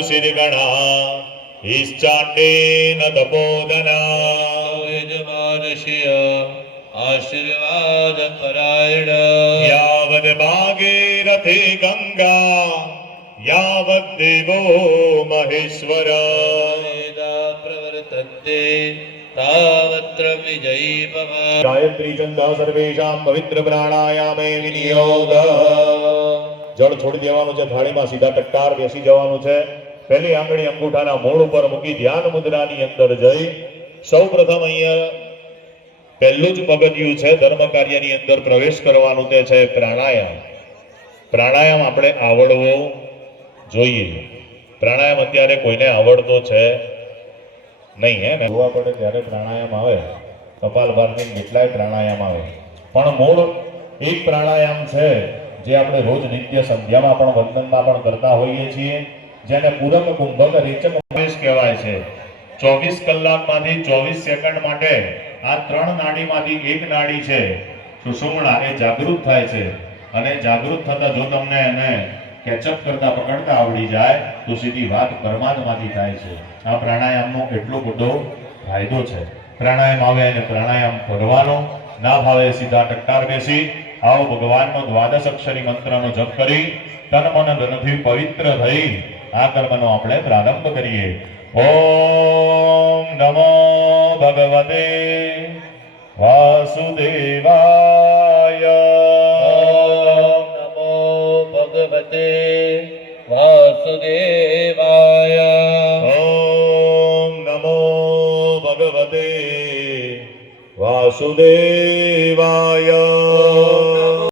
ऋषिर्गणा ईश्चाण्डेन तपोधना यजमानस्य आशीर्वाद परायण यावद् भागीरथी गंगा यावद् देवो महेश्वर प्रवर्तन्ते तावत्र विजयी भव गायत्री छंद सर्वेषां पवित्र प्राणायामे विनियोग जल छोड़ी देवानुं छे थाळीमां सीधा टट्टार बेसी जवानुं छे पहेली आंगળી અંગૂઠાના મૂળ ઉપર મૂકી ધ્યાન મુદ્રાની અંદર જઈ સૌપ્રથમ અહીંયા પહેલું જ પગથિયું છે ધર્મ કાર્યની અંદર પ્રવેશ કરવાનું તે છે પ્રાણાયામ પ્રાણાયામ આપણે આવડવો જોઈએ પ્રાણાયામ અત્યારે કોઈને આવડતો છે નહીં હે ને જોવા પડે ત્યારે પ્રાણાયામ આવે કપાલભાતિ કેટલાય પ્રાણાયામ આવે પણ મૂળ એક પ્રાણાયામ છે જે આપણે રોજ નિત્ય સંધ્યામાં પણ વંદનમાં પણ કરતા હોઈએ છીએ જેને પૂરક કુંભક રેચક પ્રવેશ કહેવાય છે 24 કલાકમાંથી 24 સેકન્ડ માટે આ ત્રણ નાડીમાંથી એક નાડી છે સુષુમ્ણા એ જાગૃત થાય છે અને જાગૃત થતા જો તમને એને કેચઅપ કરતા પકડતા આવડી જાય તો સીધી વાત પરમાત્માથી થાય છે આ પ્રાણાયામનો એટલો બધો ફાયદો છે પ્રાણાયામ આવે અને પ્રાણાયામ કરવાનો ના ભાવે સીધા ટટ્ટાર બેસી આવો ભગવાનનો દ્વાદશ અક્ષરી મંત્રનો જપ કરી તન મન ધનથી પવિત્ર થઈ આ કર્મનો આપણે પ્રારંભ કરીએ ઓમ નમો ભગવતે વાસુદેવાય ઓમ નમો ભગવતે વાસુદેવાય ઓમ નમો ભગવતે વાસુદેવાય